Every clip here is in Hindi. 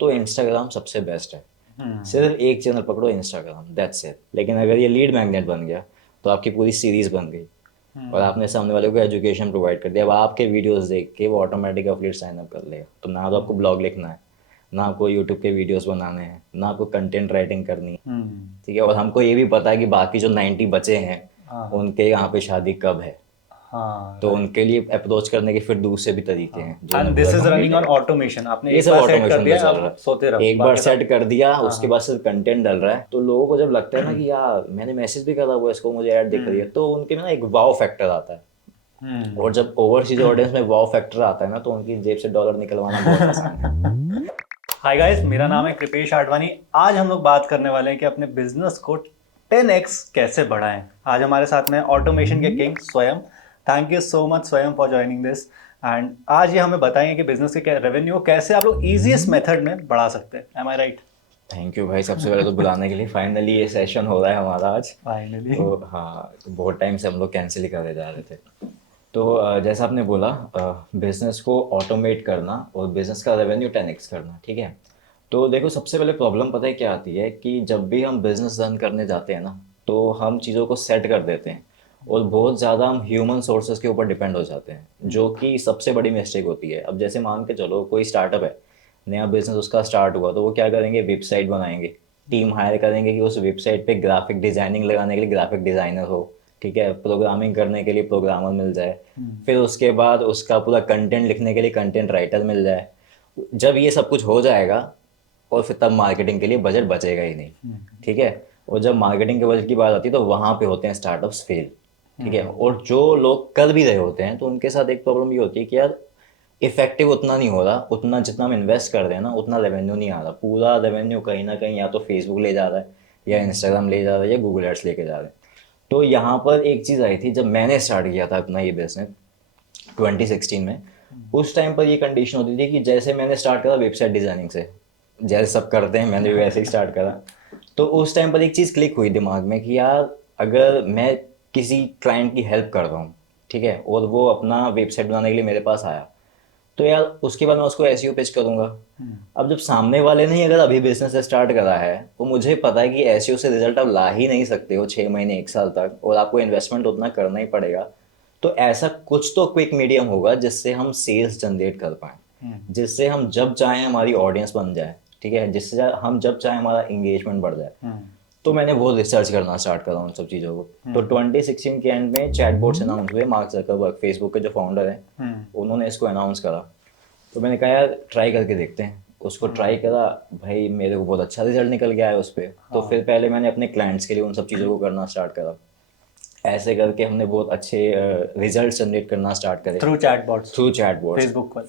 तो इंस्टाग्राम सबसे बेस्ट है। सिर्फ एक चैनल पकड़ो, इंस्टाग्राम, दैट्स इट। लेकिन अगर ये लीड मैग्नेट बन गया तो आपकी पूरी सीरीज बन गई और आपने सामने वाले को एजुकेशन प्रोवाइड कर दिया। अब आपके वीडियोस देख के वो ऑटोमेटिक अफिलिएट साइन अप कर लेगा। तो ना तो आपको ब्लॉग लिखना है, ना आपको यूट्यूब के वीडियोस बनाने हैं, ना आपको कंटेंट राइटिंग करनी है। ठीक है, और हमको ये भी पता है कि बाकी जो 90 बचे हैं उनके यहाँ पे शादी कब है। हाँ तो राइट। उनके लिए अप्रोच करने के फिर दूसरे भी तरीके हैं जो एंड उन्हें दिस पूरा इज कंप्लीट रनिंग ऑन करें। ऑटोमेशन, आपने ये एक सब बार सेट कर ऑटोमेशन पे दिया, चल रहा अब सोते रहो है। एक बार बाकी सेट सब। कर दिया, हाँ उसके हाँ। बाद सिर्फ कंटेंट डल रहा है, तो लोगों को जब लगता है ना कि यार मैंने मैसेज भी करा हुआ है इसको, मुझे ऐड दिख रही है, तो उनके में ना एक वाव फैक्टर आता है। और जब ओवरसीज ऑडियंस में वाव फैक्टर आता है ना, तो उनकी जेब से डॉलर निकलवाना बहुत आसान है। हाय गाइस, मेरा नाम है कृपेश आडवाणी। आज हम लोग बात करने वाले हैं कि अपने बिजनेस को 10x कैसे बढ़ाएं। आज हमारे साथ में ऑटोमेशन के किंग स्वयं। थैंक यू सो मच स्वयं फॉर ज्वाइनिंग दिस। एंड आज ये हमें बताएंगे कि बिजनेस के रेवेन्यू कैसे आप लोग इजीएस्ट मेथड में बढ़ा सकते हैं। Am I right? Thank you भाई, सबसे पहले तो बुलाने के लिए। फाइनली ये सेशन हो रहा है हमारा आज। फाइनली। तो हाँ, तो बहुत टाइम से हम लोग कैंसिल ही करे जा रहे थे। तो जैसा आपने बोला, बिजनेस को ऑटोमेट करना और बिजनेस का रेवेन्यू 10x करना, ठीक है। तो देखो, सबसे पहले प्रॉब्लम पता है क्या आती है कि जब भी हम बिजनेस रन करने जाते हैं ना, तो हम चीज़ों को सेट कर देते हैं और बहुत ज़्यादा हम ह्यूमन सोर्सेज के ऊपर डिपेंड हो जाते हैं, जो कि सबसे बड़ी मिस्टेक होती है। अब जैसे मान के चलो कोई स्टार्टअप है, नया बिजनेस उसका स्टार्ट हुआ, तो वो क्या करेंगे, वेबसाइट बनाएंगे, टीम हायर करेंगे कि उस वेबसाइट पे ग्राफिक डिजाइनिंग लगाने के लिए ग्राफिक डिजाइनर हो, ठीक है, प्रोग्रामिंग करने के लिए प्रोग्रामर मिल जाए, फिर उसके बाद उसका पूरा कंटेंट लिखने के लिए कंटेंट राइटर मिल जाए। जब ये सब कुछ हो जाएगा, और फिर तब मार्केटिंग के लिए बजट बचेगा ही नहीं, ठीक है। और जब मार्केटिंग के बजट की बात आती है तो वहाँ पे होते हैं स्टार्टअप्स फेल, ठीक है। और जो लोग कर भी रहे होते हैं तो उनके साथ एक प्रॉब्लम ये होती है कि यार इफेक्टिव उतना नहीं हो रहा, उतना जितना हम इन्वेस्ट कर रहे हैं ना उतना रेवेन्यू नहीं आ रहा। पूरा रेवेन्यू कहीं ना कहीं या तो फेसबुक ले जा रहा है, या इंस्टाग्राम ले जा रहा है, या गूगल एड्स लेके जा रहे हैं। तो यहाँ पर एक चीज़ आई थी जब मैंने स्टार्ट किया था अपना ये बिजनेस 2016 में। उस टाइम पर ये कंडीशन होती थी कि जैसे मैंने स्टार्ट करा वेबसाइट डिज़ाइनिंग से, जैसे सब करते हैं मैंने भी वैसे ही स्टार्ट करा। तो उस टाइम पर एक चीज़ क्लिक हुई दिमाग में कि यार अगर मैं किसी क्लाइंट की हेल्प कर रहा हूँ, ठीक है, और वो अपना वेबसाइट बनाने के लिए मेरे पास आया, तो यार उसके बाद मैं उसको एसईओ पेज करूंगा। अब जब सामने वाले ने ही अगर अभी बिजनेस स्टार्ट करा है, तो मुझे पता है कि एसईओ से रिजल्ट आप ला ही नहीं सकते हो 6 महीने 1 साल तक, और आपको इन्वेस्टमेंट उतना करना ही पड़ेगा। तो ऐसा कुछ तो क्विक मीडियम होगा जिससे हम सेल्स जनरेट कर पाएँ, जिससे हम जब चाहें हमारी ऑडियंस बन जाए, ठीक है, जिससे हम जब चाहें हमारा इंगेजमेंट बढ़ जाए। तो मैंने बहुत रिसर्च करना स्टार्ट करा उन सब चीज़ों को। तो 2016 के एंड में चैटबॉट्स अनाउंस हुए। मार्क जकरबर्ग, फेसबुक के जो फाउंडर हैं, उन्होंने इसको अनाउंस करा। तो मैंने कहा यार ट्राई करके देखते हैं। उसको ट्राई करा, भाई मेरे को बहुत अच्छा रिजल्ट निकल गया है उस पर। तो फिर पहले मैंने अपने क्लाइंट्स के लिए उन सब चीज़ों को करना स्टार्ट करा। ऐसे करके हमने बहुत अच्छे रिजल्ट जनरेट करना स्टार्ट करे through chatbots? Through chatbots. Facebook पर?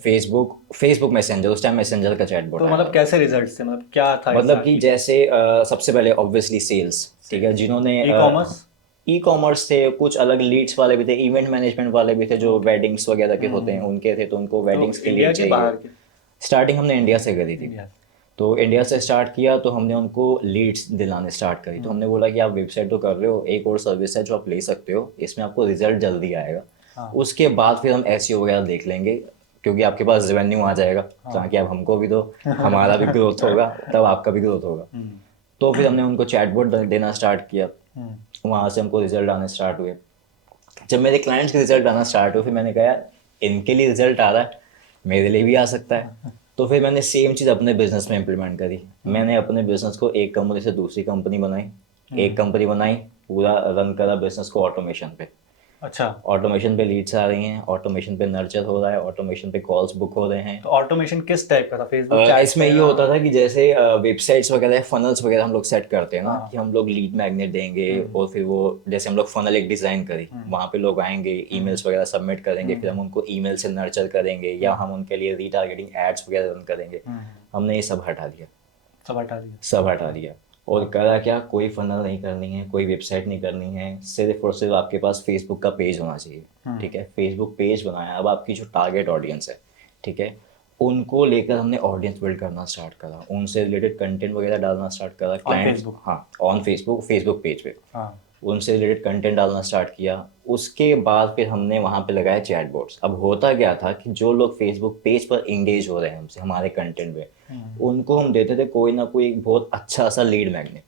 फेसबुक मैसेंजर, उस टाइम मैसेंजर का चैटबॉट तो आया मतलब था। कैसे रिजल्ट्स थे, मतलब क्या था मतलब कि एग्जैक्टली? जैसे सबसे पहले ऑब्वियसली सेल्स, ठीक है, जिन्होंने ई कॉमर्स? ई कॉमर्स थे, कुछ अलग लीड्स वाले भी थे, इवेंट मैनेजमेंट वाले भी थे, जो ओके। वेडिंग्स वगैरह के होते हैं उनके थे, तो उनको तो वेडिंग्स के लिए इंडिया के चाहिए। बाहर के? स्टार्टिंग हमने इंडिया से करी थी। इंडिया। तो इंडिया से स्टार्ट किया, तो हमने उनको लीड्स दिलाने स्टार्ट करी। तो हमने बोला कि आप वेबसाइट तो कर रहे हो, एक और सर्विस है जो आप ले सकते हो, इसमें आपको रिजल्ट जल्दी आएगा। हाँ उसके बाद फिर हम एसईओ वगैरह देख लेंगे, क्योंकि आपके पास रेवेन्यू आ जाएगा, ताकि आप हमको भी दो, हमारा भी ग्रोथ होगा, तब आपका भी ग्रोथ होगा। तो फिर हमने उनको चैटबॉट देना स्टार्ट किया। वहाँ से हमको रिजल्ट आने स्टार्ट हुए। जब मेरे क्लाइंट्स के रिजल्ट आना स्टार्ट हुए, फिर मैंने कहा यार इनके लिए रिजल्ट आ रहा है, मेरे लिए भी आ सकता है। तो फिर मैंने सेम चीज़ अपने बिजनेस में इम्प्लीमेंट करी। मैंने अपने बिजनेस को एक कंपनी से दूसरी कंपनी बनाई, एक कंपनी बनाई, पूरा रन करा बिजनेस को ऑटोमेशन पे। अच्छा। ऑटोमेशन पे लीड्स आ रही हैं, ऑटोमेशन पे नर्चर हो रहा है, ऑटोमेशन पे कॉल्स बुक हो रहे हैं। तो ऑटोमेशन किस टाइप का था, फेसबुक चैट इसमें पे ये या? होता था कि जैसे वेबसाइट्स वगैरह, फनल्स वगैरह हम लोग सेट करते हैं ना, हाँ। कि हम लोग लीड मैग्नेट देंगे, और फिर वो जैसे हम लोग फनल एक डिज़ाइन करी, वहाँ पे लोग आएंगे, ईमेल्स वगैरह सबमिट करेंगे, फिर हम उनको ईमेल से नर्चर करेंगे, या हम उनके लिए रीटारगेटिंग एड्स वगैरह रन करेंगे। हमने ये सब हटा दिया, सब हटा दिया? सब हटा दिया। और करा क्या, कोई फनल नहीं करनी है, कोई वेबसाइट नहीं करनी है, सिर्फ और सिर्फ आपके पास फेसबुक का पेज होना चाहिए, ठीक है। फेसबुक पेज बनाया। अब आपकी जो टारगेट ऑडियंस है, ठीक है, उनको लेकर हमने ऑडियंस बिल्ड करना स्टार्ट करा, उनसे रिलेटेड कंटेंट वगैरह डालना स्टार्ट करा ऑन क्लाइंट्स। फेसबुक? हाँ, ऑन फेसबुक, फेसबुक पेज पे। हाँ। उनसे रिलेटेड कंटेंट डालना स्टार्ट किया। उसके बाद फिर हमने वहाँ पे लगाया चैटबॉट्स। अब होता क्या था कि जो लोग फेसबुक पेज पर इंगेज हो रहे हैं हमसे हमारे कंटेंट पे, उनको हम देते थे कोई ना कोई एक बहुत अच्छा सा लीड मैग्नेट,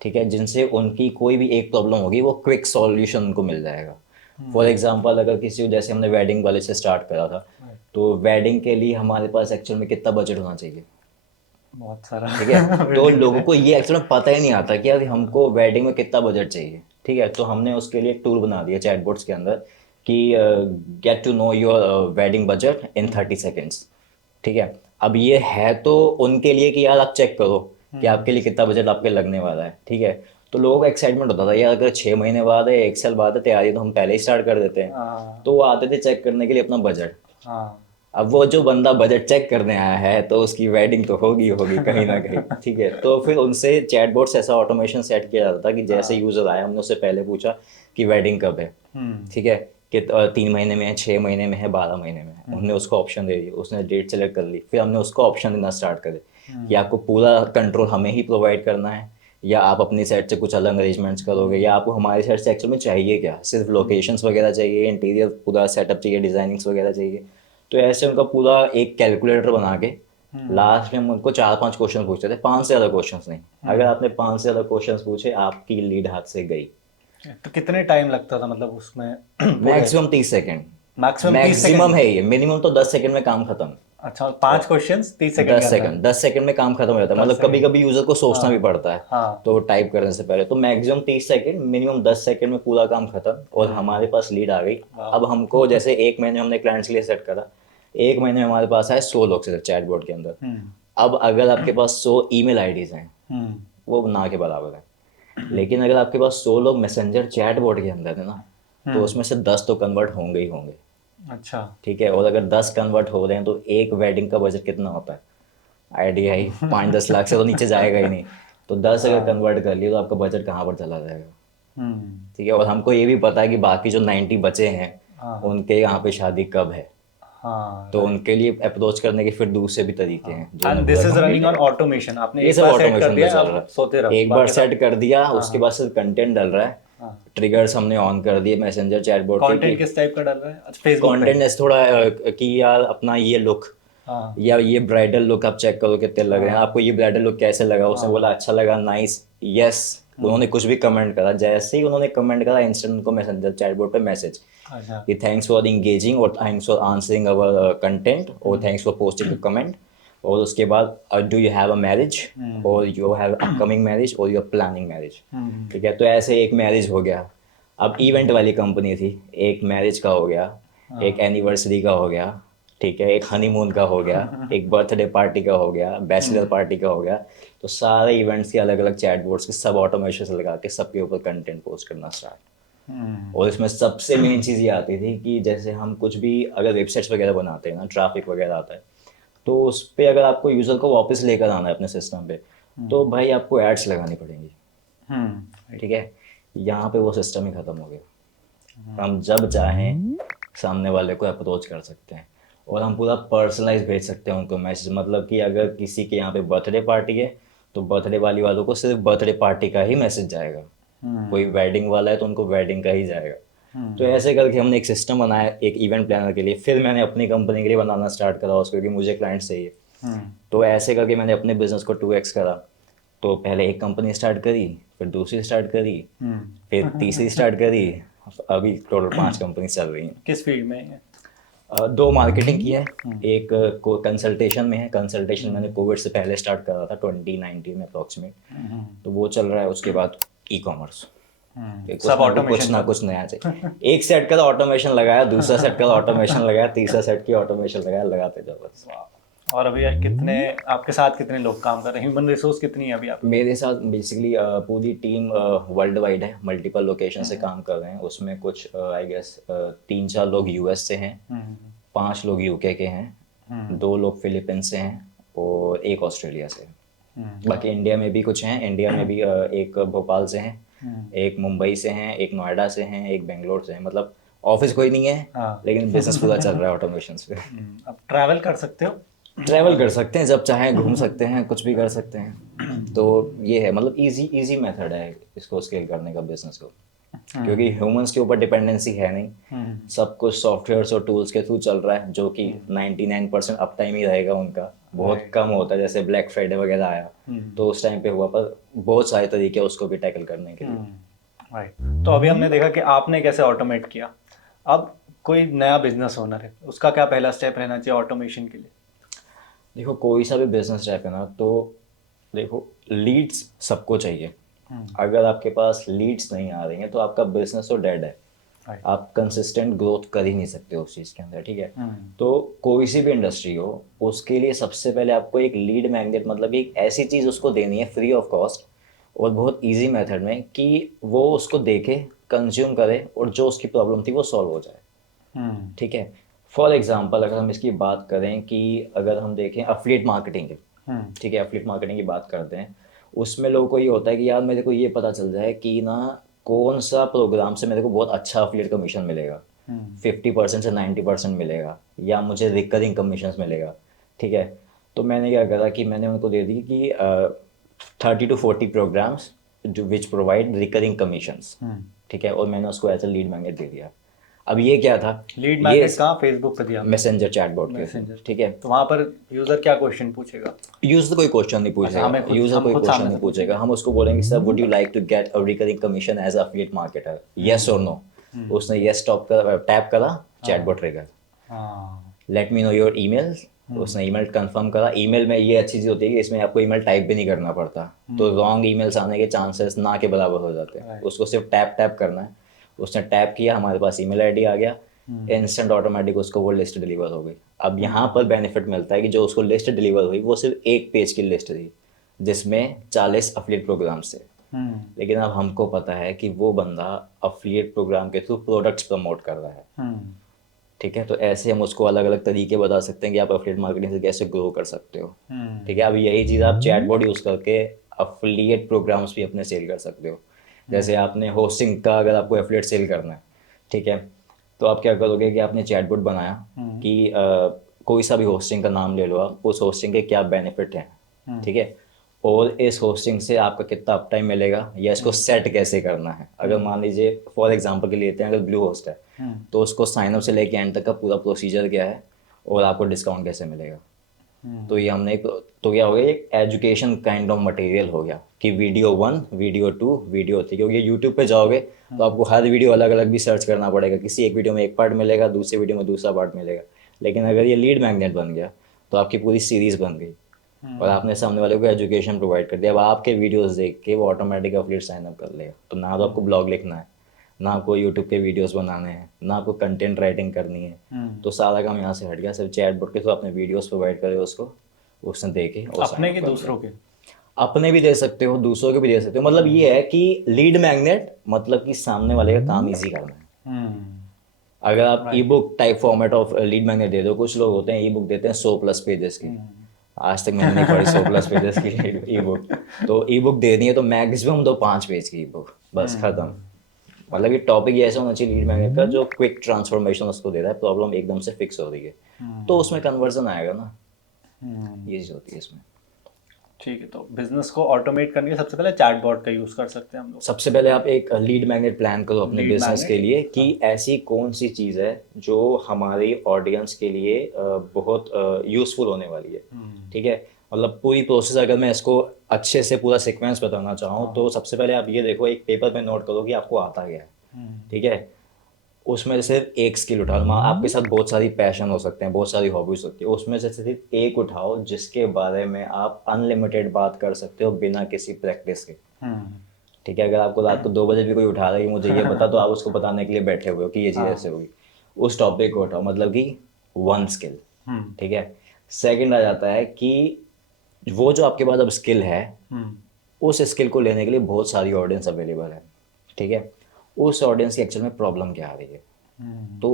ठीक है, जिनसे उनकी कोई भी एक प्रॉब्लम होगी वो क्विक सॉल्यूशन उनको मिल जाएगा। फॉर एग्जांपल अगर किसी को, जैसे हमने वेडिंग वाले से स्टार्ट करा था, तो वेडिंग के लिए हमारे पास एक्चुअल में कितना बजट होना चाहिए, बहुत सारा। ठीक है। तो वेडिंग के लोगों लिए। को ये एक्चुअली पता ही नहीं आता कि यार हमको वेडिंग में कितना बजट चाहिए, ठीक है। तो हमने उसके लिए एक टूल बना दिया चैटबॉट्स के अंदर कि get to know your wedding budget in 30 seconds, ठीक है। अब ये है तो उनके लिए कि यार आप चेक करो कि आपके लिए कितना बजट आपके लगने वाला है, ठीक है। तो लोगों को एक्साइटमेंट होता था यार, अगर 6 महीने बाद है, 1 साल बाद है, तैयारी तो हम पहले ही स्टार्ट कर देते हैं। हाँ तो वो आते थे चेक करने के लिए अपना बजट। हाँ। अब वो जो बंदा बजट चेक करने आया है तो उसकी वेडिंग तो होगी होगी कहीं ना कहीं, ठीक है। तो फिर उनसे चैटबॉट्स ऐसा ऑटोमेशन सेट किया जाता था कि जैसे यूजर आया हमने उससे पहले पूछा कि वेडिंग कब है, ठीक है, कि 3 महीने में है, 6 महीने में है, 12 महीने में है। हमने उसको ऑप्शन दे दिया, उसने डेट सेलेक्ट कर ली, फिर हमने उसको ऑप्शन देना स्टार्ट करे कि आपको पूरा कंट्रोल हमें ही प्रोवाइड करना है, या आप अपनी साइड से कुछ अलग अरेंजमेंट्स करोगे, या आपको हमारी साइड से एक्चुअल में चाहिए क्या, सिर्फ लोकेशंस वगैरह चाहिए, इंटीरियर पूरा सेटअप चाहिए, डिजाइनिंग्स वगैरह चाहिए। तो ऐसे उनका पूरा एक कैलकुलेटर बना के लास्ट में हम उनको 4-5 क्वेश्चन पूछते थे, 5 से ज़्यादा क्वेश्चंस नहीं। अगर आपने 5 से ज़्यादा क्वेश्चंस पूछे आपकी लीड हाथ से गई। तो कितने टाइम लगता था मतलब उसमें पूरे? Maximum 30 second, maximum 30 second? Maximum है ये, मिनिमम तो 10 सेकेंड में काम खत्म। अच्छा, 5 क्वेश्चन 30 सेकेंड के दस अंदर? सेकंड 10 सेकंड में काम खत्म हो जाता है, दस मतलब कभी सेकंड कभी यूजर को सोचना हाँ भी पड़ता है। हाँ। तो टाइप करने से पहले तो मैक्सिमम 30 सेकंड, मिनिमम 10 सेकंड में पूरा काम खत्म, और हमारे पास लीड आ गई। वाह। अब हमको जैसे 1 महीने हमने क्लाइंट्स के लिए सेट करा, 1 महीने में हमारे पास आए 100 लोग से चैटबॉट के अंदर। अब अगर आपके पास 100 ईमेल आईडीज हैं, हम्म वो ना के बराबर है। लेकिन अगर आपके पास 100 लोग मैसेंजर चैटबॉट के अंदर है ना, तो उसमें से 10 तो कन्वर्ट होंगे ही होंगे, अच्छा। ठीक है। और अगर 10 कन्वर्ट हो रहे हैं तो एक वेडिंग का बजट कितना होता है, आइडिया ही 5-10 लाख से तो नीचे जाएगा ही नहीं। तो 10 अगर हाँ। कन्वर्ट कर लिए तो आपका बजट कहाँ पर चला जाएगा, हम्म ठीक है। और हमको ये भी पता है कि बाकी जो 90 बचे हैं हाँ उनके यहाँ पे शादी कब है, हाँ। तो उनके लिए अप्रोच करने के फिर दूसरे भी तरीके हैं जो एंड उन्हें दिस पूरा इज रनिंग कंप्लीट ऑन करें। ऑटोमेशन, आपने ये एक सब बार सेट कर ऑटोमेशन पे दिया, चल अब रहा सोते है, रहो एक बार बाकी सब। सेट कर दिया, हाँ उसके हाँ बाद सिर्फ कंटेंट डल रहा है। हाँ। ट्रिगर्स हमने ऑन कर दिए मैसेंजर चैटबॉट के कि कंटेंट किस टाइप का डाल रहा है? अच्छा, फेसबुक पे? कंटेंट ऐसे थोड़ा कि यार अपना ये लुक, हाँ या ये ब्राइडल लुक आप चेक करो कितने लग रहे हैं, हाँ आपको ये ब्राइडल लुक कैसे लगा। उसने हाँ। बोला अच्छा लगा, नाइस, यस। उन्होंने कुछ भी कमेंट करा, जैसे ही उन्होंने कमेंट करा इंस्टेंट उनको मैसेंजर चैटबॉट पे मैसेज अच्छा। कि थैंक्स फॉर इंगेजिंग, और thanks for answering our content, और thanks for posting the comment. और उसके बाद do you have a marriage, और यू हैव अपकमिंग मैरिज, और यू आर प्लानिंग मैरिज, ठीक है। तो ऐसे एक मैरिज हो गया। अब इवेंट वाली कंपनी थी, एक मैरिज का हो गया, एक एनिवर्सरी का हो गया, ठीक है, एक हनीमून का हो गया, एक बर्थडे पार्टी का हो गया, बैचलर पार्टी का हो गया। तो सारे इवेंट्स के अलग अलग चैटबॉट्स के सब ऑटोमेशन से लगा के सबके ऊपर कंटेंट पोस्ट करना स्टार्ट। और इसमें सबसे मेन चीज़ ये आती थी कि जैसे हम कुछ भी अगर वेबसाइट्स वगैरह बनाते हैं ना, ट्रैफिक वगैरह आता है, तो उस पर अगर आपको यूज़र को वापस लेकर आना है अपने सिस्टम पे, तो भाई आपको एड्स लगानी पड़ेंगी, ठीक है। यहाँ पे वो सिस्टम ही ख़त्म हो गया। हम जब चाहें सामने वाले को अप्रोच कर सकते हैं, और हम पूरा पर्सनलाइज भेज सकते हैं उनको मैसेज। मतलब कि अगर किसी के यहाँ पे बर्थडे पार्टी है तो बर्थडे वाली वालों को सिर्फ बर्थडे पार्टी का ही मैसेज जाएगा, कोई वेडिंग वाला है तो उनको वेडिंग का ही जाएगा। तो ऐसे करके हमने एक सिस्टम बनाया एक इवेंट प्लानर के लिए। फिर मैंने अपनी कंपनी के लिए बनाना स्टार्ट करा उसको, क्योंकि मुझे क्लाइंट चाहिए। तो ऐसे करके मैंने अपने बिजनेस को 2x करा। तो पहले एक कंपनी स्टार्ट करी, फिर दूसरी स्टार्ट करी, फिर तीसरी स्टार्ट करी, अभी टोटल 5 कंपनी चल रही हैं। किस फील्ड में है? 2 मार्केटिंग की है, एक को कंसल्टेशन में है। कंसल्टेशन मैंने कोविड से पहले स्टार्ट करा था 2019 में अप्रॉक्सीमेट, तो वो चल रहा है। उसके बाद ई कॉमर्स, सब कुछ ऑटोमेशन ना कुछ नया चाहिए। एक सेट का ऑटोमेशन लगाया, दूसरा सेट का ऑटोमेशन लगाया, तीसरा सेट की ऑटोमेशन लगाया, लगाते जाओ बस। और अभी कितने आपके साथ कितने लोग काम कर रहे हैं? ह्यूमन रिसोर्स कितनी है अभी आप? मेरे साथ बेसिकली पूरी टीम वर्ल्ड वाइड है, मल्टीपल लोकेशन से काम कर रहे हैं। उसमें कुछ आई गेस 3-4 लोग यूएस से हैं, 5 लोग यूके के हैं, 2 लोग फिलीपींस से हैं, और एक ऑस्ट्रेलिया से है। बाकी इंडिया में भी कुछ हैं। इंडिया में भी एक भोपाल से हैं, एक मुंबई से हैं, एक नोएडा से हैं, एक बेंगलोर से हैं। मतलब ऑफिस कोई नहीं है, हाँ। लेकिन बिजनेस पूरा चल रहा है ऑटोमेशन पे। अब ट्रैवल कर सकते हो? ट्रैवल कर सकते हैं, जब चाहें घूम सकते हैं, कुछ भी कर सकते हैं। तो ये है, मतलब इजी इजी मेथड है इसको स्केल करने का बिजनेस को, क्योंकि ह्यूमंस के ऊपर डिपेंडेंसी है नहीं, सब कुछ सॉफ्टवेयर्स और टूल्स के थ्रू चल रहा है, जो कि 99% अप टाइम ही रहेगा उनका, बहुत कम होता है। जैसे ब्लैक फ्राइडे वगैरह आया तो उस टाइम पे हुआ, पर बहुत सारे तरीके हैं उसको भी टैकल करने के लिए। राइट। तो अभी हमने देखा कि आपने कैसे ऑटोमेट किया। अब कोई नया बिजनेस ओनर है, उसका क्या पहला स्टेप रहना चाहिए ऑटोमेशन के लिए? देखो कोई सा भी बिजनेस टाइप है ना, तो देखो लीड्स सबको चाहिए। अगर आपके पास लीड्स नहीं आ रही हैं तो आपका बिजनेस तो डेड है, राइट। आप कंसिस्टेंट ग्रोथ कर ही नहीं सकते उस चीज़ के अंदर, ठीक है। तो कोई सी भी इंडस्ट्री हो, उसके लिए सबसे पहले आपको एक लीड मैग्नेट, मतलब एक ऐसी चीज़ उसको देनी है फ्री ऑफ कॉस्ट और बहुत इजी मेथड में, कि वो उसको देखे, कंज्यूम करे और जो उसकी प्रॉब्लम थी वो सॉल्व हो जाए, ठीक है। फॉर एग्जांपल अगर हम इसकी बात करें कि अगर हम देखें अफिलिएट मार्केटिंग की, ठीक है, अफिलिएट मार्केटिंग की बात करते हैं, उसमें लोगों को ये होता है कि यार मेरे को ये पता चल जाए कि ना कौन सा प्रोग्राम से मेरे को बहुत अच्छा अफिलिएट कमीशन मिलेगा, 50% से 90% मिलेगा, या मुझे रिकरिंग कमीशन मिलेगा, ठीक है। तो मैंने क्या करा कि मैंने उनको दे दी कि 30 to 40 प्रोग्राम्स जो विच प्रोवाइड रिकरिंग कमीशंस, ठीक है, और मैंने उसको एज अ लीड मैग्नेट दे दिया। अब ये क्या था, लीड ये मैग्नेट कहाँ? फेसबुक पे दिया? मैसेंजर चैटबॉट के थ्रू, मैसेंजर। ठीक है। तो वहाँ पर यूजर क्या क्वेश्चन पूछेगा? यूजर कोई क्वेश्चन नहीं अच्छा, पूछेगा, हमें खुद यूजर हम कोई खुद क्वेश्चन सामने नहीं से पूछेगा, हम उसको बोलेंगे sir would you like to get a recurring commission as affiliate marketer, yes और नो। उसने यस टैप करा, चैटबॉट ट्रिगर, हाँ। Let me know your email, उसने ईमेल कंफर्म करा। ईमेल में ये अच्छी चीज़ होती है कि इसमें आपको ईमेल टाइप भी नहीं करना पड़ता, तो रॉन्ग ईमेल्स आने के चांसेस ना के बराबर हो जाते हैं। Right. उसको सिर्फ टैप टैप करना है, उसने टैप किया, हमारे पास ईमेल आईडी आ गया, इंस्टेंट ऑटोमेटिक उसको वो लिस्ट डिलीवर हो गई। अब यहाँ पर बेनिफिट मिलता है कि जो उसको लिस्ट डिलीवर हुई वो सिर्फ एक पेज की लिस्ट थी जिसमें 40 अफिलिएट प्रोग्राम्स थे, लेकिन अब हमको पता है कि वो बंदा अफिलिएट प्रोग्राम के थ्रू प्रोडक्ट्स प्रमोट कर रहा है, ठीक है। तो ऐसे हम उसको अलग अलग तरीके बता सकते हैं कि आप अफिलिएट मार्केटिंग से कैसे ग्रो कर सकते हो, ठीक है। अब यही चीज़ आप चैटबॉट यूज़ करके अफिलिएट प्रोग्राम्स भी अपने सेल कर सकते हो। जैसे आपने होस्टिंग का, अगर आपको एफिलिएट सेल करना है, ठीक है, तो आप क्या करोगे कि आपने चैटबॉट बनाया कि कोई सा भी होस्टिंग का नाम ले लो आप, उस होस्टिंग के क्या बेनिफिट हैं, ठीक है, और इस होस्टिंग से आपका कितना अप टाइम मिलेगा, या इसको सेट कैसे करना है। अगर मान लीजिए फॉर एग्जांपल के लिए लेते हैं, अगर ब्लू होस्ट है तो उसको साइनअप से लेके एंड तक का पूरा प्रोसीजर क्या है और आपको डिस्काउंट कैसे मिलेगा। तो ये हमने तो क्या हो गया, एक एजुकेशन काइंड ऑफ मटेरियल हो गया कि वीडियो 1, वीडियो 2, वीडियो 3, क्योंकि यूट्यूब पे जाओगे तो आपको हर वीडियो अलग अलग भी सर्च करना पड़ेगा, किसी एक वीडियो में एक पार्ट मिलेगा, दूसरे वीडियो में दूसरा पार्ट मिलेगा। लेकिन अगर ये लीड मैग्नेट बन गया तो आपकी पूरी सीरीज बन गई और आपने सामने वाले को एजुकेशन प्रोवाइड कर दिया। अब आपके वीडियोस देख के वो ऑटोमेटिक अफिलिएट साइन अप कर लेगा। तो ना तो आपको ब्लॉग लिखना है, ना आपको यूट्यूब के वीडियोस बनाने हैं, ना आपको कंटेंट राइटिंग करनी है, तो सारा काम यहाँ से हट गया। सिर्फ चैटबॉट के थ्रू अपने वीडियोस प्रोवाइड करे उसको, उसने देखे और sign अपने up के कर दूसरों लिया। के? अपने भी दे सकते हो, दूसरों के भी दे सकते हो। मतलब ये है कि लीड मैग्नेट मतलब कि सामने वाले का काम इजी करना है। अगर आप e book type format of lead magnet दे दो, कुछ लोग होते हैं ई बुक देते हैं 100+ पेजेस की, आज तक मैंने नहीं पढ़ी 100+ पेजेस की ई बुक। तो ई बुक देनी है तो मैक्सिमम दो 5 पेज की ई बुक, बस खत्म। मतलब ये टॉपिक ही ऐसा होना चाहिए लीड मैग्नेट का जो क्विक ट्रांसफॉर्मेशन उसको दे रहा है, प्रॉब्लम एकदम से फिक्स हो रही है, तो उसमें कन्वर्जन आएगा ना, ये चीज़ होती है इसमें। ठीक है। तो बिजनेस को ऑटोमेट करने के लिए सबसे पहले चैटबॉट का यूज कर सकते हैं हम लोग। सबसे पहले आप एक लीड मैग्नेट प्लान करो अपने Lead बिजनेस के magnet, लिए कि ऐसी कौन सी चीज़ है जो हमारी ऑडियंस के लिए बहुत यूज़फुल होने वाली है, ठीक है। मतलब पूरी प्रोसेस अगर मैं इसको अच्छे से पूरा सीक्वेंस बताना चाहूँ तो सबसे पहले आप ये देखो, एक पेपर पे नोट करो कि आपको आता क्या है, ठीक है। उसमें से सिर्फ एक स्किल उठाओ। आपके साथ बहुत सारी पैशन हो सकते हैं, बहुत सारी हॉबीज होती है, उसमें से सिर्फ एक उठाओ जिसके बारे में आप अनलिमिटेड बात कर सकते हो बिना किसी प्रैक्टिस के, ठीक है। अगर आपको रात को 2 बजे भी कोई उठा रहा है कि मुझे ये बता, तो आप उसको बताने के लिए बैठे हुए हो कि ये चीज़ ऐसे होगी, उस टॉपिक को उठाओ, मतलब कि 1 स्किल, ठीक है। सेकंड आ जाता है कि वो जो आपके पास अब स्किल है, उस स्किल को लेने के लिए बहुत सारी ऑडियंस अवेलेबल है, ठीक है। उस ऑडियंस की एक्चुअल में प्रॉब्लम क्या आ रही है, तो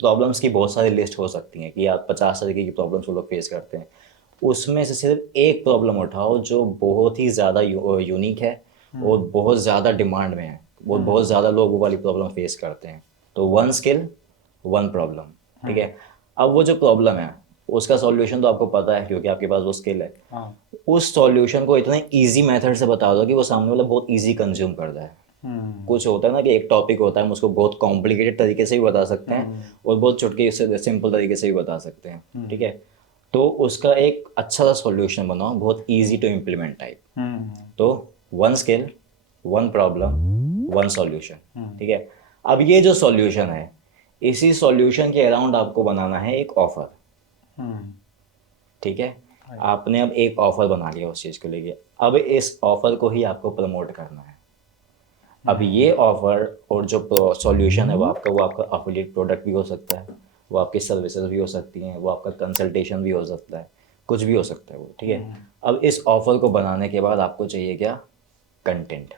प्रॉब्लम्स की बहुत सारी लिस्ट हो सकती हैं कि आप 50 तरीके की प्रॉब्लम्स वो लोग फेस करते हैं, उसमें से सिर्फ एक प्रॉब्लम उठाओ जो बहुत ही ज़्यादा यूनिक है और बहुत ज़्यादा डिमांड में है, वो बहुत ज़्यादा लोग वो वाली प्रॉब्लम फेस करते हैं। तो 1 स्किल 1 प्रॉब्लम, ठीक है। अब वो जो प्रॉब्लम है उसका सॉल्यूशन तो आपको पता है क्योंकि आपके पास वो स्किल है। हाँ। उस सॉल्यूशन को इतने इजी मेथड से बता दो कि वो सामने वाला बहुत इजी कंज्यूम कर जाए। कुछ होता है ना कि एक टॉपिक होता है, हम उसको बहुत कॉम्प्लिकेटेड तरीके से भी बता सकते हैं और बहुत चुटकी से सिंपल तरीके से भी बता सकते हैं, ठीक है। तो उसका एक अच्छा सा सॉल्यूशन बनाओ, बहुत इजी टू इम्प्लीमेंट टाइप। तो one skill, one problem, one solution, ठीक है। अब ये जो सॉल्यूशन है, इसी सॉल्यूशन के अराउंड आपको बनाना है एक ऑफर, ठीक है। आपने अब एक ऑफर बना लिया उस चीज़ को लेके, अब इस ऑफर को ही आपको प्रमोट करना है। अब ये ऑफर और जो सॉल्यूशन है वो आपका अफिलिएट प्रोडक्ट भी हो सकता है, वो आपकी सर्विसेज भी हो सकती हैं, वो आपका कंसल्टेशन भी हो सकता है, कुछ भी हो सकता है वो, ठीक है। अब इस ऑफर को बनाने के बाद आपको चाहिए क्या? कंटेंट।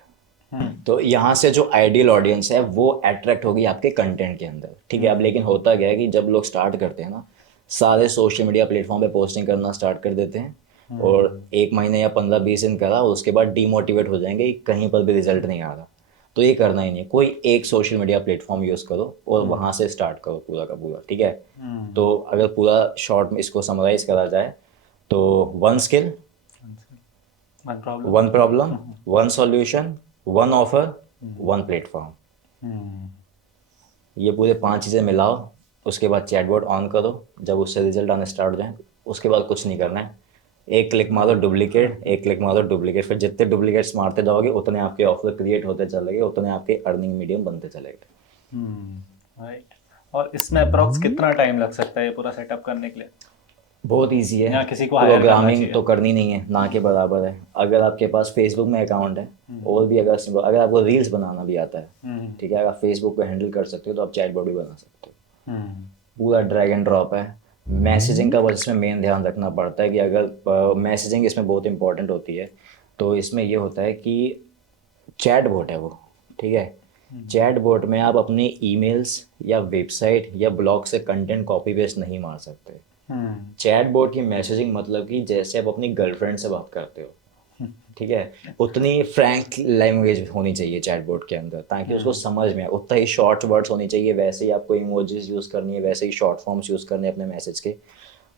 तो यहाँ से जो आइडियल ऑडियंस है वो अट्रैक्ट होगी आपके कंटेंट के अंदर, ठीक है। अब लेकिन होता क्या है कि जब लोग स्टार्ट करते हैं ना, सारे सोशल मीडिया प्लेटफॉर्म पे पोस्टिंग करना स्टार्ट कर देते हैं और एक महीने या 15-20 दिन करा, उसके बाद डीमोटिवेट हो जाएंगे कि कहीं पर भी रिजल्ट नहीं आ रहा। तो ये करना ही नहीं है, कोई एक सोशल मीडिया प्लेटफॉर्म यूज़ करो और वहाँ से स्टार्ट करो पूरा का पूरा, ठीक है। तो अगर पूरा शॉर्ट में इसको समराइज करा जाए तो one skill, one problem. One problem, one solution, one offer, one platform. ये पूरे 5 चीज़ें मिलाओ, उसके बाद चैटबॉट ऑन करो, जब उससे रिजल्ट आने स्टार्ट हो जाए उसके बाद कुछ नहीं करना है, एक क्लिक मारो डुप्लीकेट, एक क्लिक मारो डुप्लीकेट, फिर जितने डुप्लीकेट्स मारते जाओगे उतने आपके ऑफर क्रिएट होते चलेंगे, उतने आपके अर्निंग मीडियम बनते चलेंगे। राइट। और इसमें अप्रोक्स कितना टाइम लग सकता है ये पूरा सेटअप करने के लिए, बहुत इजी है, या किसी को हायर करना प्रोग्रामिंग चाहिए? तो करनी नहीं है, ना के बराबर है। अगर आपके पास फेसबुक में अकाउंट है और भी अगर आपको रील्स बनाना भी आता है, ठीक है, अगर आप फेसबुक को हैंडल कर सकते हो तो आप चैटबॉट भी बना सकते हो। पूरा ड्रैग एंड ड्रॉप है। मैसेजिंग का बस इसमें मेन ध्यान रखना पड़ता है कि अगर मैसेजिंग इसमें बहुत इंपॉर्टेंट होती है, तो इसमें ये होता है कि चैट बोट है वो, ठीक है। चैट बोट में आप अपनी ईमेल्स या वेबसाइट या ब्लॉग से कंटेंट कॉपी पेस्ट नहीं मार सकते। चैट बोट की मैसेजिंग मतलब कि जैसे आप अपनी गर्लफ्रेंड से बात करते हो, ठीक है, उतनी फ्रैंक लैंग्वेज होनी चाहिए चैटबॉट के अंदर ताकि उसको समझ में आए। उतना ही शॉर्ट वर्ड्स होनी चाहिए, वैसे ही आपको इमोजीज यूज़ करनी है, वैसे ही शॉर्ट फॉर्म्स यूज़ करने हैं अपने मैसेज के।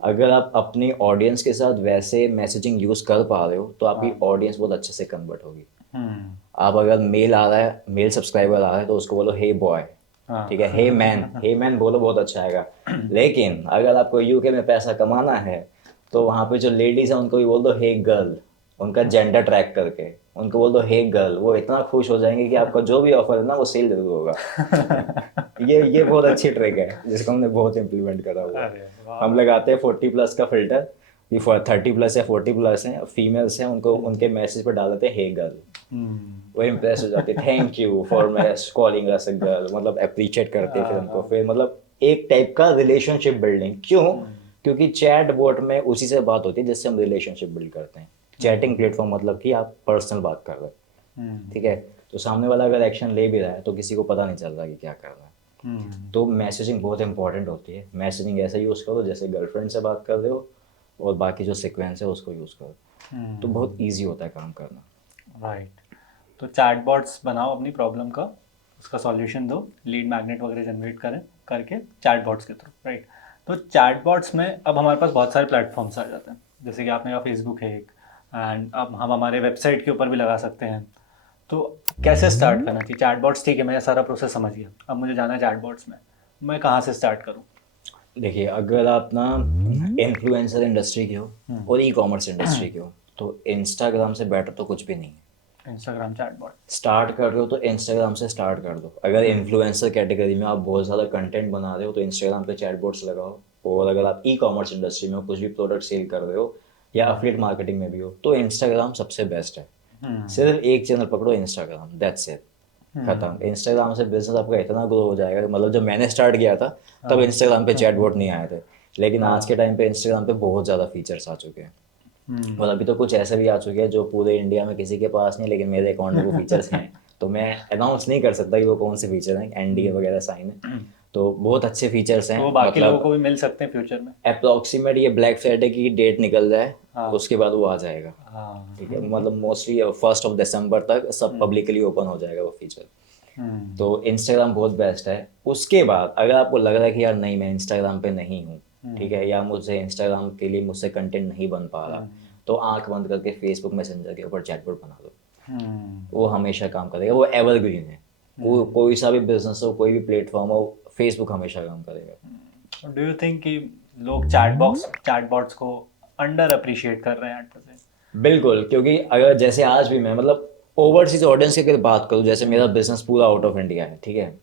अगर आप अपनी ऑडियंस के साथ वैसे मैसेजिंग यूज़ कर पा रहे हो तो आपकी ऑडियंस बहुत अच्छे से कन्वर्ट होगी। आप अगर मेल आ रहा है, मेल सब्सक्राइबर आ रहा है तो उसको बोलो हे बॉय, ठीक है, हे मैन बोलो, बहुत अच्छा आएगा। लेकिन अगर आपको यूके में पैसा कमाना है तो वहाँ पे जो लेडीज है उनको भी बोल दो हे गर्ल, उनका जेंडर ट्रैक करके उनको बोल दो हे गर्ल, वो इतना खुश हो जाएंगे कि आपका जो भी ऑफर है ना वो सेल जरूर होगा। ये बहुत अच्छी ट्रिक है जिसको हमने बहुत इम्प्लीमेंट करा हुआ अरे है। वाह। हम लगाते हैं 40+ का फिल्टर कि 30+ या 40+ हैं फीमेल्स हैं, उनको उनके मैसेज पर डाल देते हैं हे गर्ल, वो इम्प्रेस हो जाते, thank you for calling us a girl, मतलब अप्रिशिएट करते हैं फिर उनको, फिर मतलब एक टाइप का रिलेशनशिप बिल्डिंग। क्यों? क्योंकि चैट बोट में उसी से बात होती है जिससे हम रिलेशनशिप बिल्ड करते हैं। चैटिंग प्लेटफॉर्म मतलब कि आप पर्सनल बात कर रहे हैं, ठीक है। तो सामने वाला अगर एक्शन ले भी रहा है तो किसी को पता नहीं चल रहा कि क्या कर रहा है। तो मैसेजिंग बहुत इंपॉर्टेंट होती है। मैसेजिंग ऐसे यूज़ करो जैसे गर्लफ्रेंड से बात कर रहे हो और बाकी जो सीक्वेंस है उसको यूज़ करो, तो बहुत ईजी होता है काम करना। राइट। तो चैटबॉट्स बनाओ अपनी प्रॉब्लम का, उसका सॉल्यूशन दो, लीड मैग्नेट वगैरह जनरेट करें करके चैटबॉट्स के थ्रू, राइट। तो चैटबॉट्स में अब हमारे पास बहुत सारे प्लेटफॉर्म्स आ जाते हैं, जैसे कि आपने कहा फेसबुक है एक, एंड अब हम हमारे वेबसाइट के ऊपर भी लगा सकते हैं। तो कैसे स्टार्ट करना चाहिए चैटबॉट्स? ठीक है, मैं सारा प्रोसेस समझ गया, अब मुझे जाना है चैटबॉट्स में, मैं कहाँ से स्टार्ट करूँ? देखिए, अगर आप ना इन्फ्लुएंसर इंडस्ट्री के हो और ई कॉमर्स इंडस्ट्री के हो तो इंस्टाग्राम से बेटर तो कुछ भी नहीं है। Instagram chatbot. स्टार्ट कर रहे हो तो इंस्टाग्राम से स्टार्ट कर दो। अगर इन्फ्लुएंसर कैटेगरी में आप बहुत ज़्यादा कंटेंट बना रहे हो तो इंस्टाग्राम पे चैटबॉट्स लगाओ, और अगर आप ई कॉमर्स इंडस्ट्री में हो, कुछ भी प्रोडक्ट सेल कर रहे हो या अफिलिएट मार्केटिंग में भी हो, तो इंस्टाग्राम सबसे बेस्ट है। सिर्फ एक चैनल पकड़ो, इंस्टाग्राम, दैट्स इट, खत्म। इंस्टाग्राम से बिजनेस आपका इतना ग्रो हो जाएगा, मतलब जब मैंने स्टार्ट किया था तब इंस्टाग्राम पे चैटबॉट नहीं आए थे, लेकिन आज के टाइम पे इंस्टाग्राम पे बहुत ज़्यादा फीचर्स आ चुके हैं। और अभी तो कुछ ऐसे भी आ चुके हैं जो पूरे इंडिया में किसी के पास नहीं, लेकिन मेरे अकाउंट में वो फीचर्स हैं। तो मैं अनाउंस नहीं कर सकता कि वो कौन से फीचर हैं, एनडीए वगैरह साइन है। तो बहुत अच्छे फीचर्स हैं, तो वो बाकी लोगों को मतलब भी मिल सकते हैं फ्यूचर में? अप्रोक्सीमेट ये ब्लैक फ्राइडे की डेट निकल जाए उसके बाद वो आ जाएगा, हाँ। ठीक है। मतलब मोस्टली 1 दिसंबर तक सब पब्लिकली ओपन हो जाएगा वो फीचर। तो इंस्टाग्राम बहुत बेस्ट है। उसके बाद अगर आपको लग रहा है कि यार नहीं, मैं इंस्टाग्राम पे नहीं हूँ, ठीक है, या मुझसे इंस्टाग्राम के लिए मुझसे कंटेंट नहीं बन पा रहा, तो आंख बंद करके फेसबुक मैसेंजर के ऊपर चैटबॉट बना दो, वो हमेशा काम करेगा, वो एवरग्रीन है। कोई सा भी बिजनेस हो, कोई भी प्लेटफॉर्म हो, फेसबुक हमेशा काम करेगा। डू यू थिंक कि लोग चैटबॉट्स को अंडर अप्रिशिएट कर रहे हैं 8%? बिल्कुल, क्योंकि अगर जैसे आज भी मैं मतलब ओवरसीज ऑडियंस की अगर बात करूँ, जैसे मेरा बिजनेस पूरा आउट ऑफ इंडिया है, ठीक है,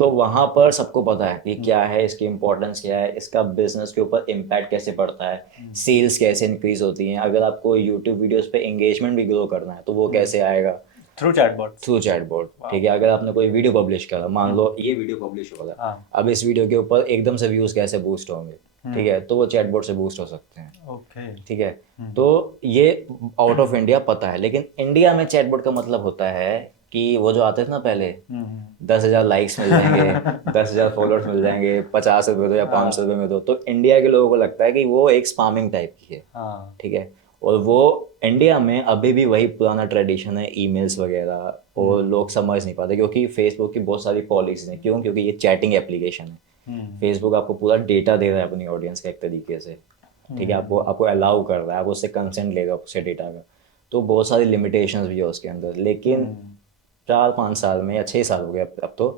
तो वहाँ पर सबको पता है कि क्या है, इसकी इंपॉर्टेंस क्या है, इसका बिजनेस के ऊपर इम्पैक्ट कैसे पड़ता है, सेल्स कैसे इंक्रीज होती हैं, अगर आपको यूट्यूब वीडियोस पे एंगेजमेंट भी ग्रो करना है तो वो कैसे आएगा, थ्रू चैटबॉट्स। Through chatbot. ठीक है, अगर आपने कोई वीडियो पब्लिश करा, मान लो ये वीडियो पब्लिश हो गया, हाँ। अब इस वीडियो के ऊपर एकदम से व्यूज कैसे बूस्ट होंगे, ठीक है, तो वो चैटबॉट से बूस्ट हो सकते हैं। ओके। ठीक है, तो ये आउट ऑफ इंडिया पता है, लेकिन इंडिया में चैटबॉट का मतलब होता है कि वो जो आते थे ना पहले, 10,000 लाइक्स मिल जाएंगे, 10,000 फॉलोअर्स मिल जाएंगे, 50 रुपये दो या 500 रुपये में दो, तो इंडिया के लोगों को लगता है कि वो एक स्पामिंग टाइप की है। हाँ। ठीक है, और वो इंडिया में अभी भी वही पुराना ट्रेडिशन है, ईमेल्स वगैरह, और लोग समझ नहीं पाते क्योंकि फेसबुक की बहुत सारी पॉलिसीज हैं। क्यों? क्योंकि ये चैटिंग एप्लीकेशन है, फेसबुक आपको पूरा डेटा दे रहा है अपनी ऑडियंस का एक तरीके से। ठीक है, आपको आपको अलाउ कर रहा है, आप उससे कंसेंट लेगा उससे डेटा का, तो बहुत सारी लिमिटेशंस भी है उसके अंदर। लेकिन 4-5 साल में या 6 साल हो गए अब तो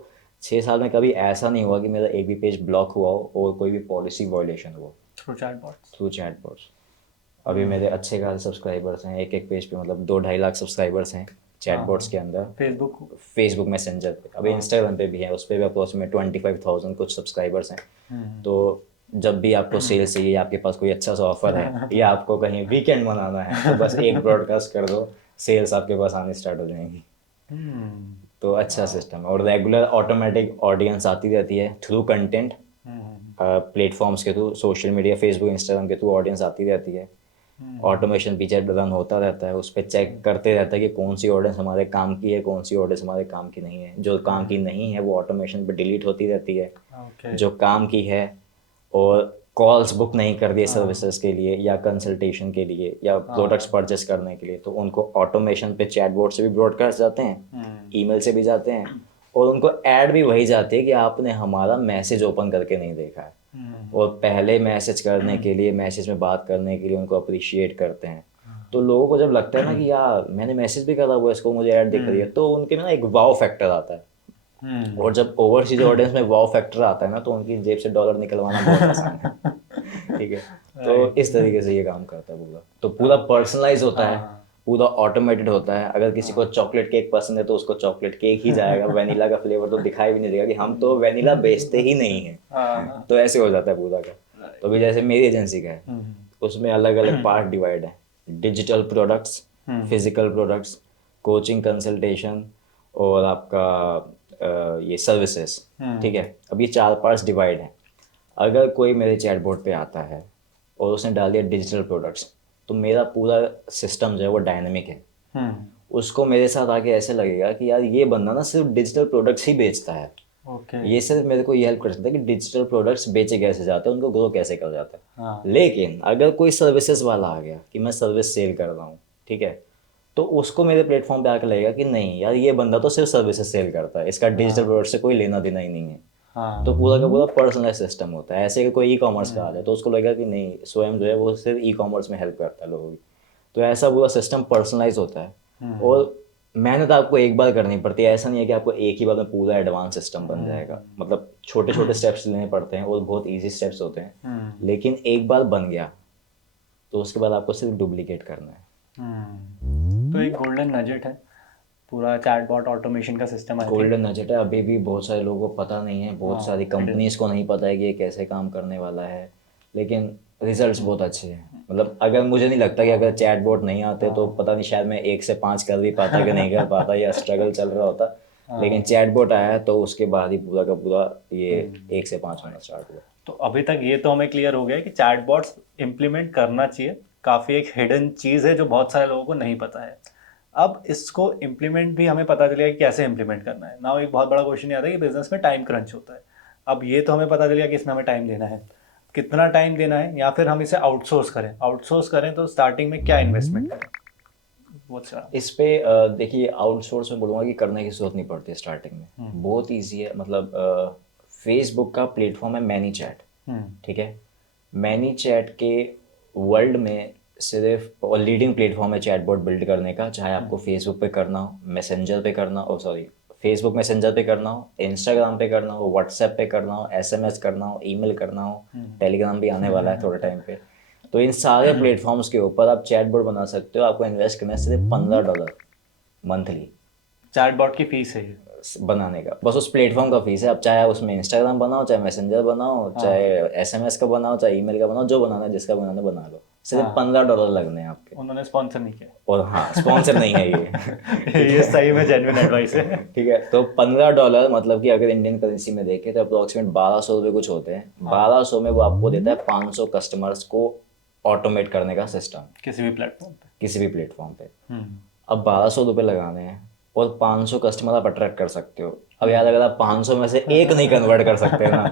6 साल में कभी ऐसा नहीं हुआ कि मेरा एक भी पेज ब्लॉक हुआ हो और कोई भी पॉलिसी वायलेशन हुआ थ्रू चैटबॉट्स। Through chatbots. अभी मेरे अच्छे खासे सब्सक्राइबर्स हैं, एक एक पेज पे मतलब 2-2.5 लाख सब्सक्राइबर्स हैं चैटबॉट्स के अंदर, फेसबुक मैसेंजर पे। अभी इंस्टाग्राम पे भी है, उस पर भी अप्रोक्सीमेट 25,000 कुछ सब्सक्राइबर्स हैं। तो जब भी आपको सेल्स चाहिए, आपके पास कोई अच्छा सा ऑफर है या आपको कहीं वीकेंड मनाना है, तो बस एक ब्रॉडकास्ट कर दो, सेल्स आपके पास आने स्टार्ट हो जाएंगी। तो अच्छा सिस्टम है, और रेगुलर ऑटोमेटिक ऑडियंस आती रहती है थ्रू कंटेंट, प्लेटफॉर्म्स के through, social media, Facebook Instagram के थ्रू ऑडियंस आती रहती है। ऑटोमेशन पीछे रन होता रहता है, उस पर चेक करते रहता है कि कौन सी ऑडियंस हमारे काम की है, कौन सी ऑडियंस हमारे काम की नहीं है। जो काम की नहीं है वो ऑटोमेशन पे डिलीट होती रहती है, जो काम की है और कॉल्स बुक नहीं कर दिए सर्विसेज के लिए या कंसल्टेशन के लिए या प्रोडक्ट्स परचेस करने के लिए, तो उनको ऑटोमेशन पे चैटबॉट से भी ब्रॉडकास्ट जाते हैं, ईमेल से भी जाते हैं, और उनको ऐड भी वही जाती है कि आपने हमारा मैसेज ओपन करके नहीं देखा है। और पहले मैसेज करने के लिए, मैसेज में बात करने के लिए उनको अप्रिशिएट करते हैं। तो लोगों को जब लगता है ना कि यार मैंने मैसेज भी करा हुआ है, इसको मुझे ऐड दिख रही है, तो उनके में ना एक वाव फैक्टर आता है। और जब ओवरसीज ऑडियंस में वाव फैक्टर आता है ना, तो उनकी जेब से डॉलर निकलवाना बहुत आसान है। ठीक है, तो इस तरीके से ये काम करता है पूरा। तो पूरा पर्सनलाइज होता है, पूरा ऑटोमेटेड होता है। अगर किसी को चॉकलेट केक पसंद है तो उसको चॉकलेट केक ही जाएगा, वेनिला का फ्लेवर तो दिखाई भी नहीं देगा कि हम तो वेनिला बेचते ही नहीं हैं। तो ऐसे हो जाता है पूरा का। तो अभी जैसे मेरी एजेंसी का है, उसमें अलग अलग पार्ट डिवाइड है, digital products, physical products, coaching, consultation, और आपका ये सर्विसेज। ठीक है, अब ये 4 पार्ट्स डिवाइड हैं। अगर कोई मेरे चैटबॉट पे आता है और उसने डाल दिया डिजिटल प्रोडक्ट्स, तो मेरा पूरा सिस्टम जो है वो डायनेमिक है। उसको मेरे साथ आके ऐसे लगेगा कि यार ये बंदा ना सिर्फ डिजिटल प्रोडक्ट्स ही बेचता है। ये सिर्फ मेरे को ये हेल्प कर सकता है कि डिजिटल प्रोडक्ट्स बेचे कैसे जाते हैं, उनको ग्रो कैसे कर जाता है। लेकिन अगर कोई सर्विसेज वाला आ गया कि मैं सर्विस सेल कर रहा हूँ, ठीक है, तो उसको मेरे प्लेटफॉर्म पे आकर लगेगा कि नहीं यार ये बंदा तो सिर्फ सर्विसेज सेल करता है, इसका डिजिटल प्रोडक्ट से कोई लेना देना ही नहीं है। तो पूरा का पूरा पर्सनलाइज सिस्टम होता है। ऐसे कि कोई ई कॉमर्स का आ जाए तो उसको लगेगा कि नहीं, स्वयं जो है वो सिर्फ ई कॉमर्स में हेल्प करता है लोगों की। तो ऐसा पूरा सिस्टम पर्सनलाइज होता है, और मेहनत आपको एक बार करनी पड़ती है। ऐसा नहीं है कि आपको एक ही बार में पूरा एडवांस सिस्टम बन जाएगा, मतलब छोटे छोटे स्टेप्स लेने पड़ते हैं और बहुत ईजी स्टेप्स होते हैं। लेकिन एक बार बन गया तो उसके बाद आपको सिर्फ डुप्लीकेट करना है। तो एक गोल्डन नजेट है पूरा चैटबॉट ऑटोमेशन का सिस्टम है। गोल्डन नजेट है, अभी भी बहुत सारे लोगों को पता नहीं है, बहुत सारी कंपनीज को नहीं पता है कि ये कैसे काम करने वाला है, लेकिन रिजल्ट्स बहुत अच्छे हैं। मतलब अगर मुझे नहीं लगता कि अगर चैटबॉट नहीं आते तो पता नहीं शायद मैं 1 से 5 कर भी पाता कि नहीं कर पाता, या स्ट्रगल चल रहा होता। लेकिन चैटबॉट आया तो उसके बाद ही पूरा का पूरा ये 1 से 5 होना स्टार्ट हुआ। तो अभी तक ये तो हमें क्लियर हो गया कि चैटबॉट्स इम्प्लीमेंट करना चाहिए, काफ़ी एक हिडन चीज़ है जो बहुत सारे लोगों को नहीं पता है। अब इसको इम्प्लीमेंट भी हमें पता चलेगा कि कैसे इम्प्लीमेंट करना है। नाउ एक बहुत बड़ा क्वेश्चन ये आता है कि बिजनेस में टाइम क्रंच होता है। अब ये तो हमें पता चलेगा कि इसमें हमें टाइम देना है, कितना टाइम देना है, या फिर हम इसे आउटसोर्स करें तो स्टार्टिंग में क्या इन्वेस्टमेंट करें, वो अच्छा। इस पे देखिए, आउटसोर्स में बोलूँगा कि करने की जरूरत नहीं पड़ती है स्टार्टिंग में, बहुत ईजी है। मतलब फेसबुक का प्लेटफॉर्म है मैनी चैट, ठीक है, मैनी चैट के वर्ल्ड में सिर्फ और लीडिंग प्लेटफॉर्म है चैटबॉट बिल्ड करने का, चाहे आपको फेसबुक पे करना हो, मैसेंजर पे करना हो, सॉरी फेसबुक मैसेंजर पे करना हो, इंस्टाग्राम पे करना हो, व्हाट्सएप पे करना हो, एसएमएस करना हो, ईमेल करना हो, टेलीग्राम भी आने वाला है थोड़े टाइम पे। तो इन सारे प्लेटफॉर्म्स के ऊपर आप चैटबॉट बना सकते हो। आपको इन्वेस्ट करना है सिर्फ $15 मंथली चैटबॉट की फीस है ये। बनाने का, बस उस प्लेटफॉर्म का फीस है। अब चाहे उसमें इंस्टाग्राम बनाओ, चाहे मैसेंजर बनाओ, चाहे एसएमएस का बनाओ, चाहे ईमेल का बनाओ, जो बनाना है, जिसका बनाना है, बना लो। सिर्फ $15 लगने हैं आपके। उन्होंने स्पॉन्सर नहीं किया। और हाँ, स्पॉन्सर नहीं है ये। ये सही में जेन्युइन एडवाइस है। ठीक है, तो $15 मतलब कि अगर इंडियन करेंसी में देखें तो अप्रोक्सीमेट 1200 रुपये कुछ होते हैं। 1200 में वो आपको देता है 500 कस्टमर्स को ऑटोमेट करने का सिस्टम, किसी भी प्लेटफॉर्म पे। किसी भी प्लेटफॉर्म पे। अब 1200 रुपये लगाने हैं और 500 कस्टमर आप अट्रैक्ट कर सकते हो। अब यार अगर आप 500 में से एक नहीं कन्वर्ट कर सकते ना,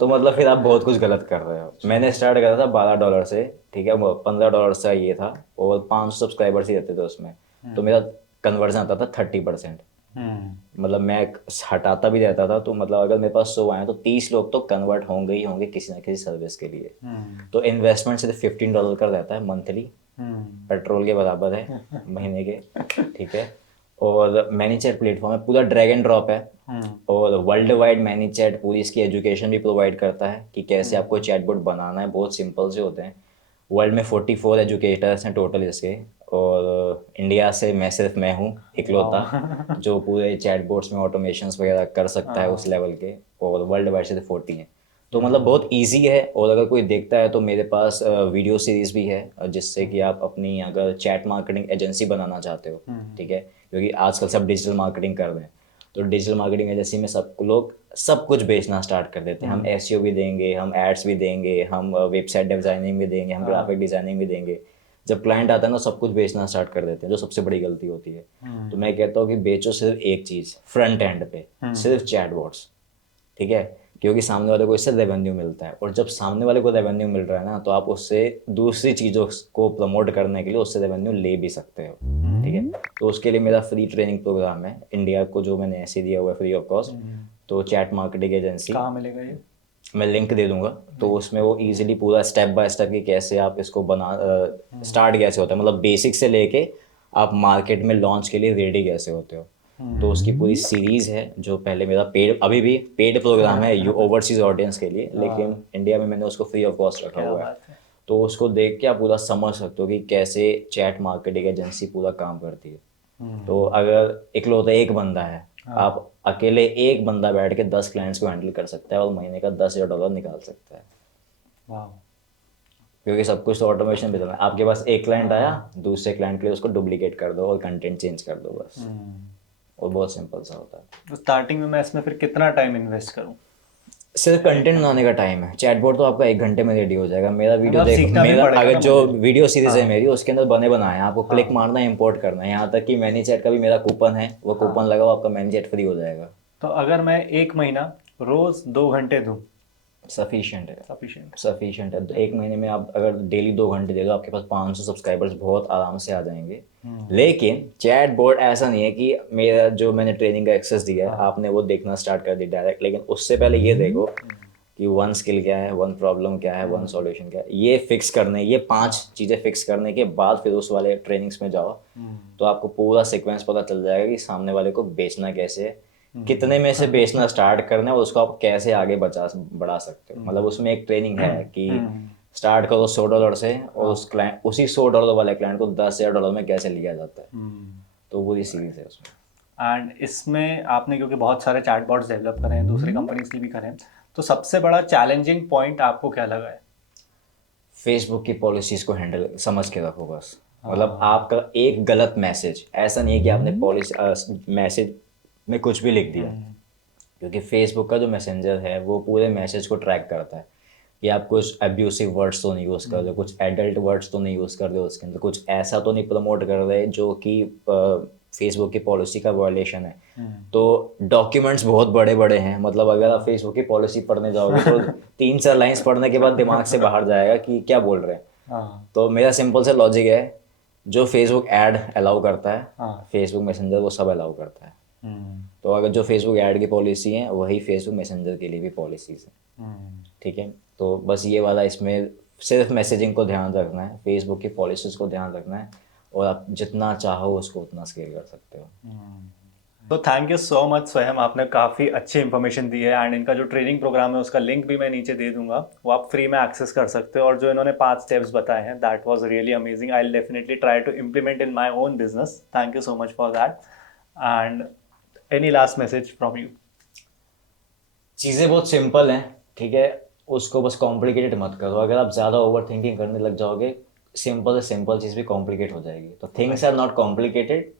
तो मतलब फिर आप बहुत कुछ गलत कर रहे हो। मैंने स्टार्ट करा था $12 से, ठीक है, वो $15 से ये था, और 500 सब्सक्राइबर्स ही रहते थे उसमें। तो मेरा कन्वर्जन आता था 30%। मतलब मैं हटाता भी रहता था, तो मतलब अगर मेरे पास 100 आए तो 30 लोग तो कन्वर्ट होंगे ही होंगे किसी ना किसी सर्विस के लिए। तो इन्वेस्टमेंट सिर्फ $15 का रहता है मंथली, पेट्रोल के बराबर है महीने के, ठीक है। और मैनी चैट प्लेटफॉर्म है, पूरा ड्रैग एंड ड्रॉप है। और वर्ल्ड वाइड मैनी चैट पूरी इसकी एजुकेशन भी प्रोवाइड करता है कि कैसे आपको चैटबॉट बनाना है। बहुत सिंपल से होते हैं। वर्ल्ड में 44 एजुकेटर्स हैं टोटल इसके, और इंडिया से मैं हूँ इकलौता जो पूरे चैटबॉट्स में ऑटोमेशंस वगैरह कर सकता है उस लेवल के। और वर्ल्ड वाइड से 40 हैं। तो मतलब बहुत इजी है। और अगर कोई देखता है तो मेरे पास वीडियो सीरीज भी है, जिससे कि आप अपनी अगर चैट मार्केटिंग एजेंसी बनाना चाहते हो, ठीक है, क्योंकि आजकल सब डिजिटल मार्केटिंग कर रहे हैं। तो डिजिटल मार्केटिंग एजेंसी में सब लोग सब कुछ बेचना स्टार्ट कर देते हैं। हम एसईओ भी देंगे, हम एड्स भी देंगे, हम वेबसाइट डिजाइनिंग भी देंगे, हम ग्राफिक डिजाइनिंग भी देंगे। जब क्लाइंट आता है ना, सब कुछ बेचना स्टार्ट कर देते हैं, जो सबसे बड़ी गलती होती है। तो मैं कहता हूँ कि बेचो सिर्फ एक चीज़ फ्रंट एंड पे, सिर्फ चैटबॉट्स, ठीक है, क्योंकि सामने वाले को इससे रेवेन्यू मिलता है। और जब सामने वाले को रेवेन्यू मिल रहा है ना, तो आप उससे दूसरी चीज़ों को प्रमोट करने के लिए उससे रेवेन्यू ले भी सकते हो, ठीक है। तो उसके लिए मेरा फ्री ट्रेनिंग प्रोग्राम है इंडिया को, जो मैंने ऐसे दिया हुआ है फ्री ऑफ कॉस्ट। तो चैट मार्केटिंग एजेंसी, कहाँ मिलेगा ये? मैं लिंक दे दूंगा। तो उसमें वो इजीली पूरा स्टेप बाय स्टेप कि कैसे आप इसको बना स्टार्ट कैसे होता है, मतलब बेसिक से लेके आप मार्केट में लॉन्च के लिए रेडी कैसे होते हो। तो उसकी पूरी सीरीज़ है, जो पहले मेरा पेड, अभी भी पेड प्रोग्राम है यू ओवरसीज ऑडियंस के लिए, लेकिन इंडिया में मैंने उसको फ्री ऑफ कॉस्ट रखा क्या हुआ है। बात है। तो उसको देख के आप पूरा समझ सकते हो कि कैसे चैट मार्केटिंग एजेंसी पूरा काम करती है। तो अगर इकलौता एक बंदा है, आप अकेले एक बंदा बैठ के 10 क्लाइंट्स को हैंडल कर सकता है और महीने का $10,000 निकाल सकता है, वाह। क्योंकि सब कुछ तो ऑटोमेशन पे चल रहा है। आपके पास एक क्लाइंट आया, दूसरे क्लाइंट के लिए उसको डुप्लीकेट कर दो और कंटेंट चेंज कर दो बस। और बहुत सिंपल सा होता है। तो स्टार्टिंग में मैं इसमें फिर कितना टाइम इन्वेस्ट करूँ? सिर्फ कंटेंट बनाने का टाइम है। चैटबॉट तो आपका 1 घंटे में रेडी हो जाएगा। मेरा वीडियो अब देखो, सीखना भी मेरा पड़ेगा अगर ना जो मुझे। वीडियो सीरीज है मेरी, उसके अंदर बने बनाए हैं, आपको क्लिक मारना है, इंपोर्ट करना है। यहाँ तक कि मैनी चैट का भी मेरा कूपन है, वो कूपन लगाओ, आपका मैनी चैट फ्री हो जाएगा। तो अगर मैं 1 महीना रोज 2 घंटे दूँ, सफिशिएंट है, सफिशिएंट? सफिशिएंट है। तो 1 महीने में आप अगर डेली 2 घंटे दे दो, आपके पास 500 सब्सक्राइबर्स बहुत आराम से आ जाएंगे। लेकिन चैट बोर्ड ऐसा नहीं है कि मेरा जो मैंने ट्रेनिंग का एक्सेस दिया है आपने वो देखना स्टार्ट कर दी डायरेक्ट। लेकिन उससे पहले ये देखो कि वन स्किल क्या है, वन प्रॉब्लम क्या है, वन सॉल्यूशन क्या है, ये फिक्स करने, ये 5 चीज़ें फिक्स करने के बाद फिर उस वाले ट्रेनिंग्स में जाओ। तो आपको पूरा सीक्वेंस पता चल जाएगा कि सामने वाले को बेचना कैसे है, कितने में से बेचना स्टार्ट करना है और उसको आप कैसे आगे बढ़ा सकते हो। मतलब उसमें एक ट्रेनिंग है कि स्टार्ट करो $100 से, और उस क्लाइंट, उसी $100 वाले क्लाइंट को $10,000 में कैसे लिया जाता है। तो पूरी सीरीज है उसमें। एंड इसमें आपने क्योंकि बहुत सारे चैटबॉट्स डेवलप करे हैं, दूसरी कंपनीज के भी करे हैं, तो सबसे बड़ा चैलेंजिंग पॉइंट आपको क्या लगा है? फेसबुक की पॉलिसीज को हैंडल समझ के रखो बस। मतलब आपका एक गलत मैसेज, ऐसा नहीं है कि आपने पॉलिसी मैसेज में कुछ भी लिख दिया, क्योंकि फेसबुक का जो मैसेंजर है वो पूरे मैसेज को ट्रैक करता है कि आप कुछ अब्यूसिव वर्ड्स तो नहीं यूज़ कर रहे हो, कुछ एडल्ट वर्ड्स तो नहीं यूज़ कर रहे हो उसके अंदर, कुछ ऐसा तो नहीं प्रमोट कर रहे जो कि फेसबुक की पॉलिसी का वायलेशन है। तो डॉक्यूमेंट्स बहुत बड़े बड़े हैं, मतलब अगर आप फेसबुक की पॉलिसी पढ़ने जाओगे तो 3-4 लाइंस पढ़ने के बाद दिमाग से बाहर जाएगा कि क्या बोल रहे हैं। तो मेरा सिंपल सा लॉजिक है, जो फेसबुक ऐड अलाउ करता है फेसबुक मैसेंजर वो सब अलाउ करता है। तो अगर जो फेसबुक ऐड की पॉलिसी है वही फेसबुक मैसेंजर के लिए भी पॉलिसीज है, ठीक है। तो बस ये वाला इसमें सिर्फ मैसेजिंग को ध्यान रखना है, फेसबुक की पॉलिसीज़ को ध्यान रखना है, और आप जितना चाहो उसको उतना स्केल कर सकते हो। तो थैंक यू सो मच स्वयं, आपने काफ़ी अच्छी इन्फॉर्मेशन दी है। एंड इनका जो ट्रेनिंग प्रोग्राम है उसका लिंक भी मैं नीचे दे दूंगा, वो आप फ्री में एक्सेस कर सकते हो। और जो इन्होंने 5 स्टेप्स बताए हैं, that was really amazing. I will definitely try to implement in my own business. Thank you so much for that. And any last message from you? चीज़ें बहुत सिंपल हैं, ठीक है, उसको बस कॉम्प्लिकेटेड मत करो। अगर आप ज़्यादा ओवर थिंकिंग करने लग जाओगे, सिंपल से सिंपल चीज़ भी कॉम्प्लिकेट हो जाएगी। तो things are not complicated,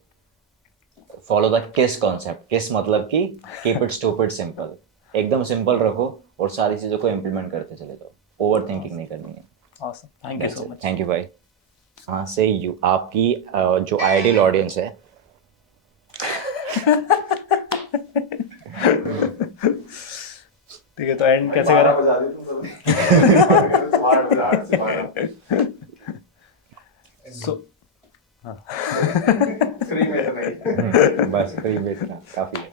follow the KISS concept. KISS मतलब कि कीप इट स्टूपिड सिंपल, एकदम सिंपल रखो और सारी चीज़ों को इम्प्लीमेंट करते चले जाओ। ओवर थिंकिंग नहीं करनी है। Awesome, thank you so much. Thank you भाई। हाँ से यू, आपकी जो आइडियल ऑडियंस है, ठीक है, तो एंड कैसे करें? सो बस फ्री बेच काफ़ी है।